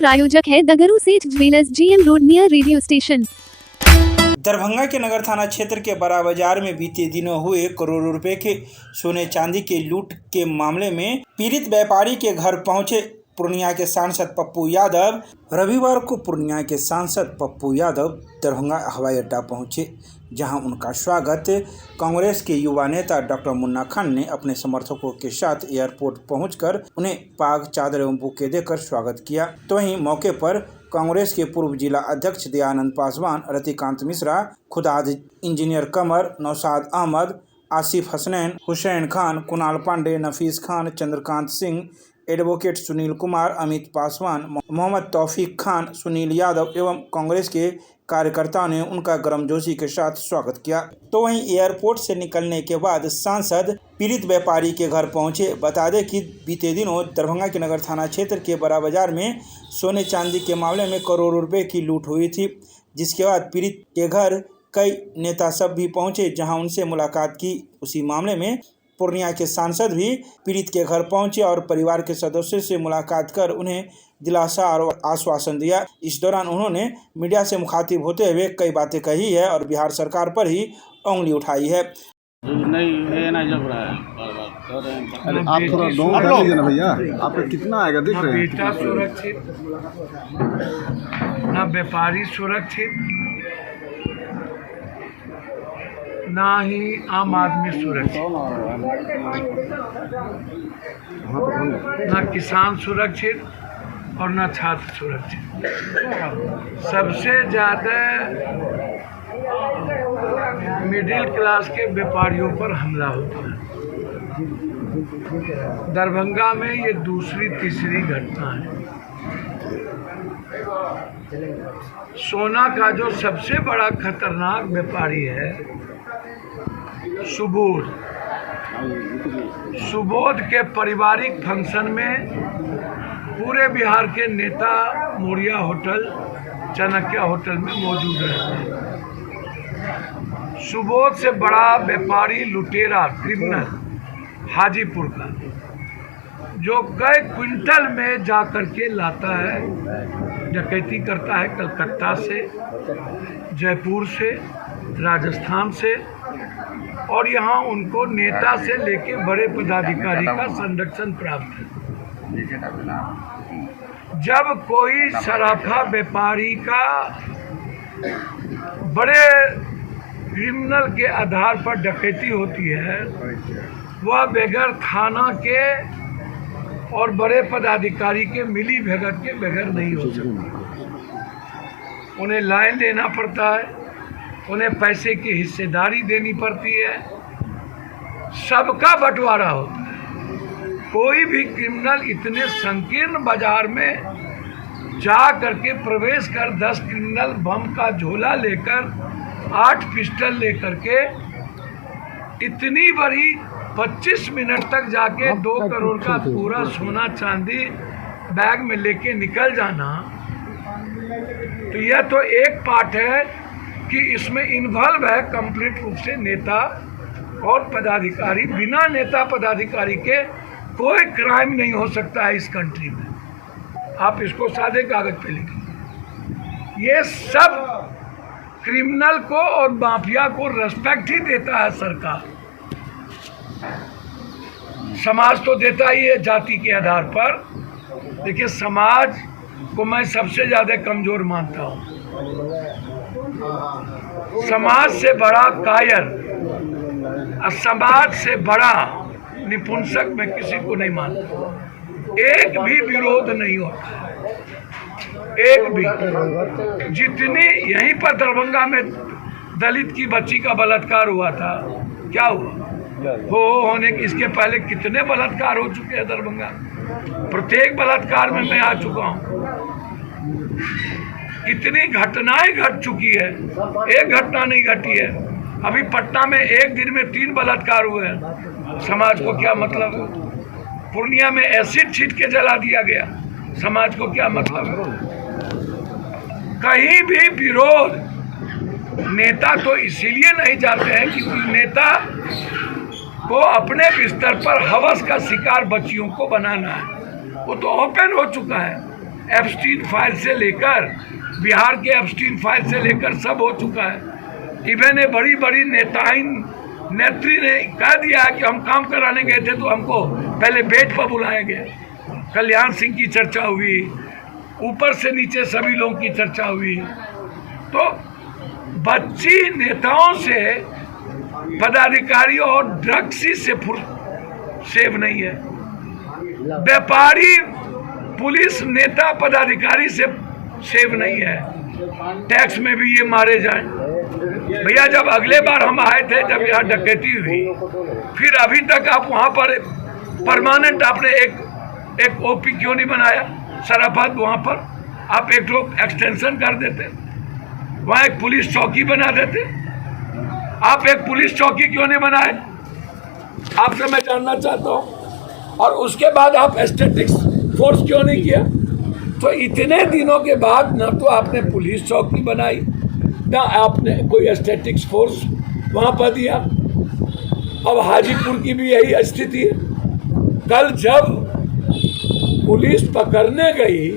प्रायोजक है दगरू सेठ jewellers, GM road near radio station. Darbhanga के नगर थाना क्षेत्र के बड़ा बाजार में बीते दिनों हुए करोड़ों रुपए के सोने चांदी के लूट के मामले में पीड़ित व्यापारी के घर पहुंचे पूर्णिया के सांसद पप्पू यादव। रविवार को पूर्णिया के सांसद पप्पू यादव दरभंगा हवाई अड्डा पहुंचे, जहां उनका स्वागत कांग्रेस के युवा नेता डॉक्टर मुन्ना खान ने अपने समर्थकों के साथ एयरपोर्ट पहुंचकर उन्हें पाग, चादर एवं बुके देकर स्वागत किया। तो वहीं मौके पर कांग्रेस के पूर्व जिला अध्यक्ष दयानंद पासवान, रतिकांत मिश्रा, खुदाद इंजीनियर कमर, नौशाद अहमद, आसिफ हसनैन, हुसैन खान, कुणाल पांडे, नफीस खान, चंद्रकांत सिंह, एडवोकेट सुनील कुमार, अमित पासवान, मोहम्मद तौफीक खान, सुनील यादव एवं कांग्रेस के कार्यकर्ताओं ने उनका गर्मजोशी के साथ स्वागत किया। तो वहीं एयरपोर्ट से निकलने के बाद सांसद पीड़ित व्यापारी के घर पहुंचे। बता दें कि बीते दिनों दरभंगा के नगर थाना क्षेत्र के बड़ा बाजार में सोने चांदी के मामले में करोड़ों रुपए की लूट हुई थी, जिसके बाद पीड़ित के घर कई नेता सब भी पहुंचे, जहां उनसे मुलाकात की। उसी मामले में पूर्णिया के सांसद भी पीड़ित के घर पहुंचे और परिवार के सदस्यों से मुलाकात कर उन्हें दिलासा और आश्वासन दिया। इस दौरान उन्होंने मीडिया से मुखातिब होते हुए कई बातें कही है और बिहार सरकार पर ही उंगली उठाई है। नहीं, ये ना जब रहा है अरे आप थोड़ा डोंग कर लीजिए ना भैया, आपका कितना आएगा देख रहे हैं। बेटा सुरक्षित, ना व्यापारी सुरक्षित, ना ही आम आदमी सुरक्षित, ना किसान सुरक्षित और ना छात्र सुरक्षित। सबसे ज़्यादा मिडिल क्लास के व्यापारियों पर हमला होता है। दरभंगा में ये दूसरी तीसरी घटना है। सोना का जो सबसे बड़ा खतरनाक व्यापारी है सुबोध के पारिवारिक फंक्शन में पूरे बिहार के नेता मोरिया होटल, चाणक्य होटल में मौजूद रहते हैं। सुबोध से बड़ा व्यापारी लुटेरा क्रिमिनल हाजीपुर का, जो कई क्विंटल में जा करके लाता है, डकैती करता है कलकत्ता से, जयपुर से, राजस्थान से, और यहाँ उनको नेता से लेके बड़े पदाधिकारी का संरक्षण प्राप्त है। जब कोई सराफा व्यापारी का बड़े क्रिमिनल के आधार पर डकैती होती है, वह बगैर थाना के और बड़े पदाधिकारी के मिली भगत के बगैर नहीं हो सकता। उन्हें लाइन लेना पड़ता है, उन्हें पैसे की हिस्सेदारी देनी पड़ती है, सबका बंटवारा होता है। कोई भी क्रिमिनल इतने संकीर्ण बाजार में जा करके प्रवेश कर 10 क्रिमिनल बम का झोला लेकर 8 पिस्टल लेकर के इतनी बड़ी 25 मिनट तक जाके 2 करोड़ का पूरा सोना चांदी बैग में लेके निकल जाना, तो यह तो एक पार्ट है कि इसमें इन्वॉल्व है कंप्लीट रूप से नेता और पदाधिकारी। बिना नेता पदाधिकारी के कोई क्राइम नहीं हो सकता है इस कंट्री में। आप इसको सादे कागज पे लिखिए। ये सब क्रिमिनल को और माफिया को रेस्पेक्ट ही देता है सरकार। समाज तो देता ही है जाति के आधार पर। देखिए, समाज को मैं सबसे ज़्यादा कमज़ोर मानता हूँ। समाज से बड़ा कायर और समाज से बड़ा निपुंसक मैं किसी को नहीं मानता। एक भी विरोध नहीं होता, एक भी। जितनी यहीं पर दरभंगा में दलित की बच्ची का बलात्कार हुआ था, क्या हुआ होने के इसके पहले कितने बलात्कार हो चुके हैं दरभंगा। प्रत्येक बलात्कार में मैं आ चुका हूँ। कितनी घटनाएं घट चुकी है, एक घटना नहीं घटी है। अभी पटना में एक दिन में 3 बलात्कार हुए हैं। समाज को क्या मतलब है? पूर्णिया में एसिड छीट के जला दिया गया, समाज को क्या मतलब है? कहीं भी विरोध नेता तो इसीलिए नहीं जाते हैं क्योंकि नेता को अपने बिस्तर पर हवस का शिकार बच्चियों को बनाना है। वो तो ओपन हो चुका है। एप्स्टीन फाइल से लेकर, बिहार के एप्स्टीन फाइल से लेकर सब हो चुका है। इवन ये बड़ी बड़ी नेत्री ने कह दिया कि हम काम कराने गए थे तो हमको पहले बेड पर बुलाया गया। कल्याण सिंह की चर्चा हुई, ऊपर से नीचे सभी लोगों की चर्चा हुई। तो बच्ची नेताओं से, पदाधिकारियों और ड्रग्स से सेव नहीं है। व्यापारी, पुलिस, नेता, पदाधिकारी से सेव नहीं है। टैक्स में भी ये मारे जाएं। भैया जब अगले बार हम आए थे, जब यहाँ डकैती हुई, फिर अभी तक आप वहाँ पर परमानेंट आपने एक ओपी क्यों नहीं बनाया? सराफत वहाँ पर आप एक लोग एक्सटेंशन कर देते, वहाँ एक पुलिस चौकी बना देते। आप एक पुलिस चौकी क्यों नहीं बनाए? आपसे मैं जानना चाहता हूँ। और उसके बाद आप स्टैटिक्स फोर्स क्यों नहीं किया? तो इतने दिनों के बाद ना तो आपने पुलिस चौकी बनाई, ना आपने कोई स्टैटिक्स फोर्स वहाँ पर दिया। अब हाजीपुर की भी यही स्थिति है। कल जब पुलिस पकड़ने गई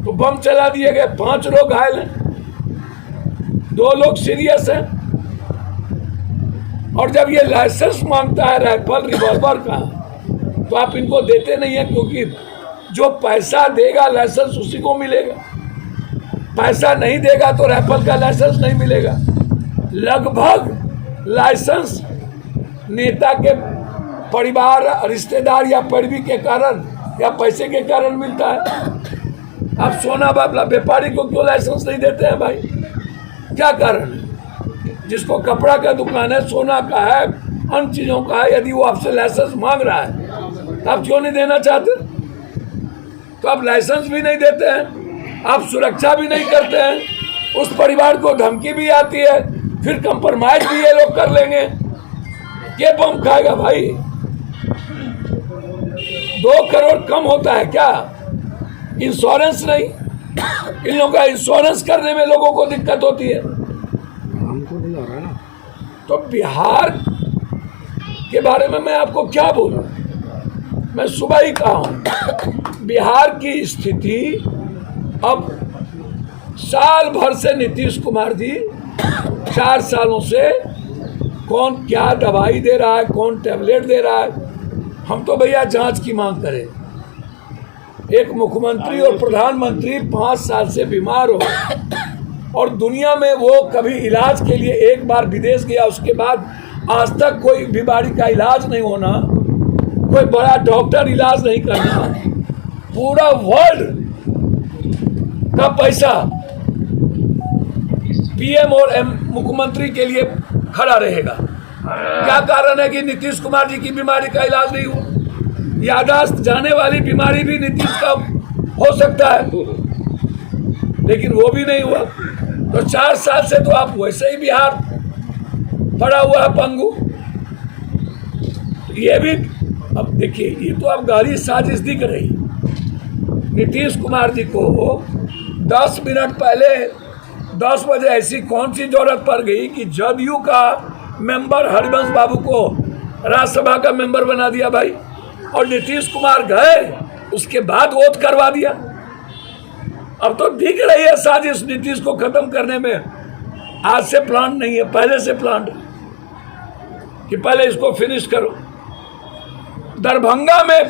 तो बम चला दिए गए, 5 लोग घायल हैं, 2 लोग सीरियस हैं। और जब ये लाइसेंस मांगता है राइफल रिवॉल्वर का, तो आप इनको देते नहीं है, क्योंकि जो पैसा देगा लाइसेंस उसी को मिलेगा। पैसा नहीं देगा तो राइफल का लाइसेंस नहीं मिलेगा। लगभग लाइसेंस नेता के परिवार, रिश्तेदार या पैरवी के कारण या पैसे के कारण मिलता है। आप सोना बाबला व्यापारी को क्यों लाइसेंस नहीं देते हैं भाई? क्या कारण है? जिसको कपड़ा का दुकान है, सोना का है, अन्य चीज़ों का है, यदि वो आपसे लाइसेंस मांग रहा है तो आप क्यों नहीं देना चाहते? तो आप लाइसेंस भी नहीं देते हैं, आप सुरक्षा भी नहीं करते हैं। उस परिवार को धमकी भी आती है, फिर कंप्रोमाइज भी ये लोग कर लेंगे। ये बम खाएगा भाई? 2 करोड़ कम होता है क्या? इंश्योरेंस नहीं, इन लोगों का इंश्योरेंस करने में लोगों को दिक्कत होती है। तो बिहार के बारे में मैं आपको क्या बोलूं? मैं सुबह ही कहा हूं, बिहार की स्थिति अब साल भर से नीतीश कुमार जी 4 सालों से कौन क्या दवाई दे रहा है, कौन टैबलेट दे रहा है, हम तो भैया जांच की मांग करें। एक मुख्यमंत्री और प्रधानमंत्री 5 साल से बीमार हो और दुनिया में वो कभी इलाज के लिए एक बार विदेश गया, उसके बाद आज तक कोई बीमारी का इलाज नहीं होना, कोई बड़ा डॉक्टर इलाज नहीं करना, पूरा वर्ल्ड का पैसा पीएम और मुख्यमंत्री के लिए खड़ा रहेगा। क्या कारण है कि नीतीश कुमार जी की बीमारी का इलाज नहीं हुआ? यादाश्त जाने वाली बीमारी भी नीतीश का हो सकता है, लेकिन वो भी नहीं हुआ। तो 4 साल से तो आप वैसे ही बिहार पड़ा हुआ है पंगु। ये भी अब देखिए, ये तो अब गहरी साजिश दिख रही। नीतीश कुमार जी को 10 मिनट पहले 10 बजे ऐसी कौन सी जरूरत पड़ गई कि जदयू का मेंबर हरिवंश बाबू को राज्यसभा का मेंबर बना दिया भाई, और नीतीश कुमार गए उसके बाद वोट करवा दिया। अब तो दिख रही है साजिश नीतीश को खत्म करने में। आज से प्लान नहीं है, पहले से प्लान कि पहले इसको फिनिश करो। दरभंगा में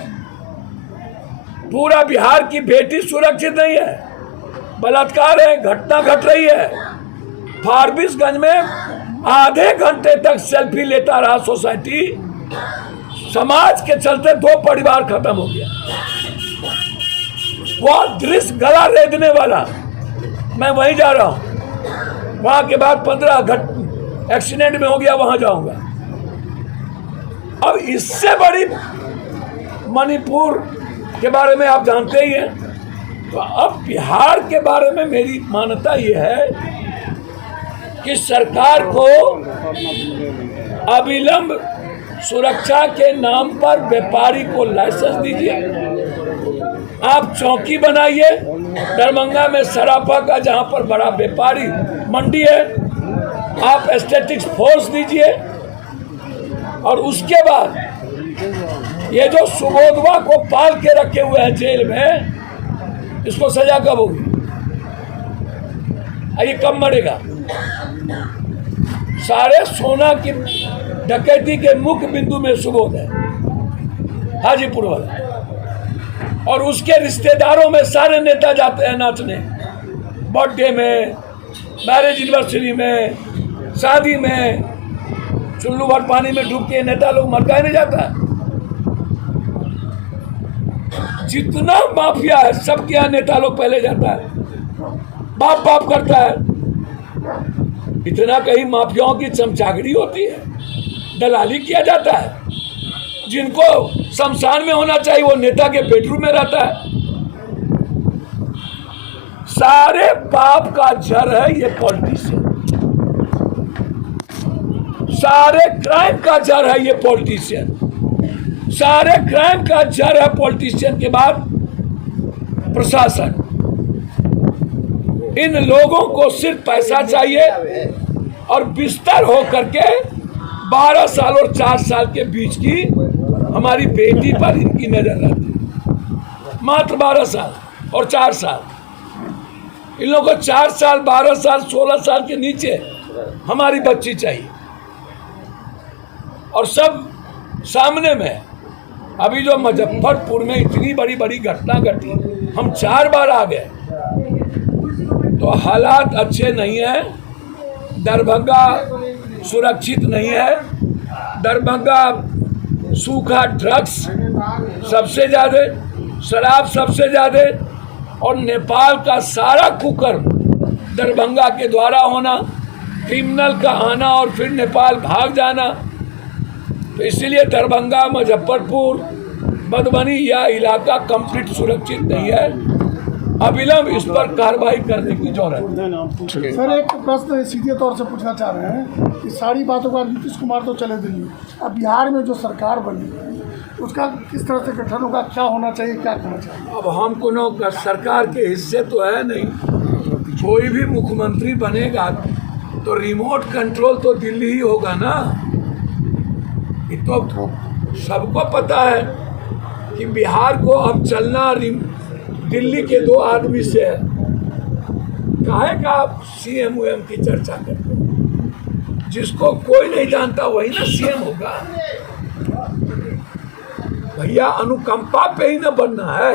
पूरा बिहार की बेटी सुरक्षित नहीं है, बलात्कार है, घटना घट रही है। फारबिसगंज में आधे घंटे तक सेल्फी लेता रहा सोसाइटी, समाज के चलते 2 परिवार खत्म हो गया। वह दृश्य गला रेदने वाला। मैं वहीं जा रहा हूं, वहां के बाद 15 एक्सीडेंट में हो गया, वहां जाऊंगा। अब इससे बड़ी मणिपुर के बारे में आप जानते ही हैं। तो अब बिहार के बारे में मेरी मान्यता ये है कि सरकार को अविलंब सुरक्षा के नाम पर व्यापारी को लाइसेंस दीजिए। आप चौकी बनाइए दरभंगा में सराफा का, जहां पर बड़ा व्यापारी मंडी है। आप स्टैटिक्स फोर्स दीजिए, और उसके बाद ये जो सुबोधवा को पाल के रखे हुए हैं जेल में, इसको सजा कब होगी? ये कब मरेगा? सारे सोना की डकैती के मुख्य बिंदु में सुबोध है, हाजीपुर वाला, और उसके रिश्तेदारों में सारे नेता जाते हैं नाचने, बर्थडे में, मैरिज एनिवर्सरी में, शादी में। चुल्लू भर पानी में डूब के नेता लोग मर नहीं जाता है। जितना माफिया है सबके यहाँ नेता लोग पहले जाता है, बाप बाप करता है। इतना कहीं माफियाओं की चमचागिरी होती है, दलाली किया जाता है। जिनको शमशान में होना चाहिए वो नेता के बेडरूम में रहता है। सारे पाप का जड़ है ये पॉलिटिशियन, सारे क्राइम का जड़ है ये पॉलिटिशियन, सारे क्राइम का जड़ है पॉलिटिशियन के बाद प्रशासन। इन लोगों को सिर्फ पैसा चाहिए और बिस्तर हो करके 12 साल और 4 साल के बीच की हमारी बेटी पर इनकी नजर रहती है। मात्र 12 साल और 4 साल। इन लोगों को 4 साल, 12 साल, 16 साल के नीचे हमारी बच्ची चाहिए। और सब सामने में। अभी जो मुजफ्फरपुर में इतनी बड़ी बड़ी घटना घटी, हम 4 बार आ गए, तो हालात अच्छे नहीं है। दरभंगा सुरक्षित नहीं है। दरभंगा सूखा ड्रग्स सबसे ज़्यादा, शराब सबसे ज़्यादा, और नेपाल का सारा कुकर्म दरभंगा के द्वारा होना, क्रिमिनल का आना और फिर नेपाल भाग जाना। तो इसीलिए दरभंगा, मुजफ्फरपुर, मधुबनी यह इलाका कंप्लीट सुरक्षित नहीं है। अविलंब इस पर कार्रवाई करने की जरूरत है। सर, एक प्रश्न सीधे तौर से पूछना चाह रहे हैं कि सारी बातों का नीतीश कुमार तो चले दिल्ली, अब बिहार में जो सरकार बनी है उसका किस तरह से गठन होगा, क्या होना चाहिए, क्या करना चाहिए? अब हम कोनो सरकार के हिस्से तो है नहीं। कोई भी मुख्यमंत्री बनेगा तो रिमोट कंट्रोल तो दिल्ली ही होगा ना। ये तो सबको पता है कि बिहार को अब चलना दिल्ली के 2 आदमी से है। काहे का आप सीएम की चर्चा करते हैं? जिसको कोई नहीं जानता वही ना सीएम होगा। भैया अनुकंपा पे ही ना बनना है।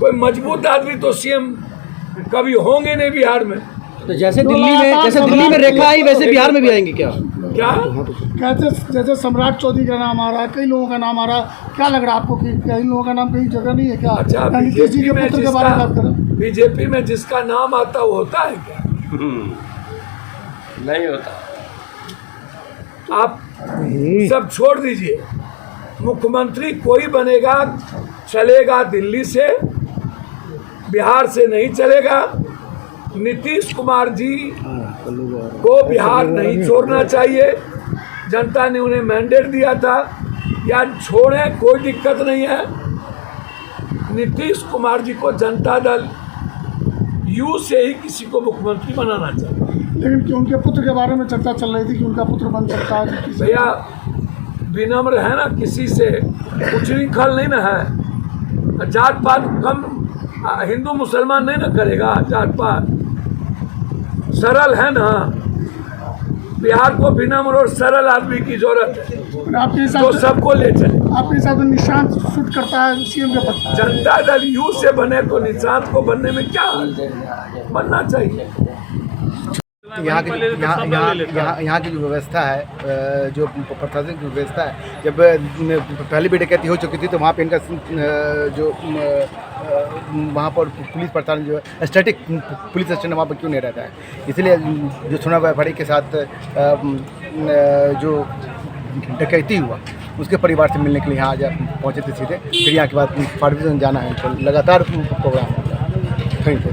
कोई मजबूत आदमी तो सीएम कभी होंगे नहीं बिहार में। तो जैसे दिल्ली में रेखा आई वैसे बिहार में भी आएंगे क्या? कहते जैसे सम्राट चौधरी का नाम आ रहा है, कई लोगों का नाम आ रहा है, क्या लग रहा है आपको कि कई लोगों का नाम कहीं जगह नहीं है क्या? अच्छा, नीतीश जी के पुत्र के बारे में बात करें। बीजेपी में जिसका नाम आता वो होता है क्या? नहीं होता। आप सब छोड़ दीजिए। मुख्यमंत्री कोई बनेगा चलेगा दिल्ली से, बिहार से नहीं चलेगा। नीतीश कुमार जी को बिहार नहीं छोड़ना चाहिए। जनता ने उन्हें मैंडेट दिया था, या छोड़ें कोई दिक्कत नहीं है। नीतीश कुमार जी को जनता दल यू से ही किसी को मुख्यमंत्री बनाना चाहिए। लेकिन कि उनके पुत्र के बारे में चर्चा चल रही थी कि उनका पुत्र बन सकता है। भैया विनम्र है ना, किसी से उछली खल नहीं ना है। जात पात कम हिंदू मुसलमान नहीं ना करेगा, जात पात सरल है ना। बिहार को विनम्र और सरल आदमी की जरूरत है, आपके हिसाब तो से सबको ले चले। आपके हिसाब से निशांत शूट करता है सीएम के पद? जनता दल यू से बने तो निशांत को बनने में क्या बनना चाहिए? यहाँ की जो व्यवस्था है, जो प्रशासनिक व्यवस्था है, जब पहली भी डकैती हो चुकी थी तो वहाँ पे इनका जो वहाँ पर पुलिस प्रशासन जो है स्टैटिक पुलिस स्टेशन वहाँ पर क्यों नहीं रहता है? इसलिए जो सोना व्यापारी के साथ जो डकैती हुआ उसके परिवार से मिलने के लिए यहाँ पहुँचे थे सीधे। फिर यहाँ के बाद फारबिसगंज जाना है, तो लगातार प्रोग्राम होता है। Thank you.